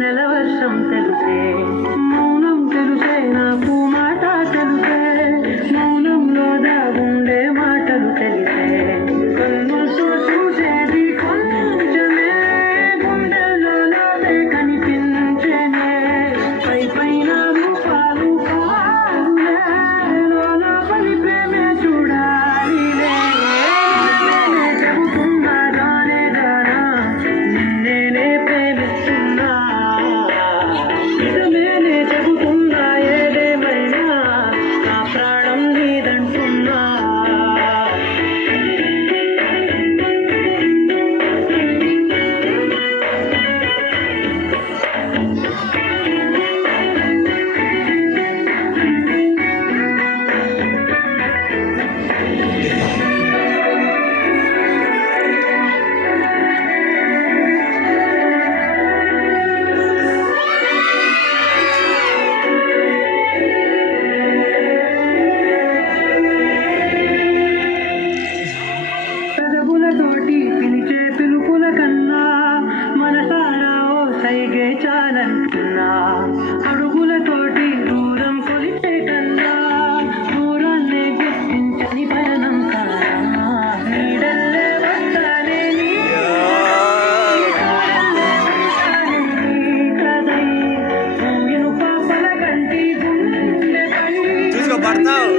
നിലവർഷം తిరిగే చాలనుకున్నా అడుగులతోటి దూరం కొలిచే కన్నా దూరాన్నే గుర్తించని భయనం నీడల్లే పాపల కంటి గుండె పడతావు.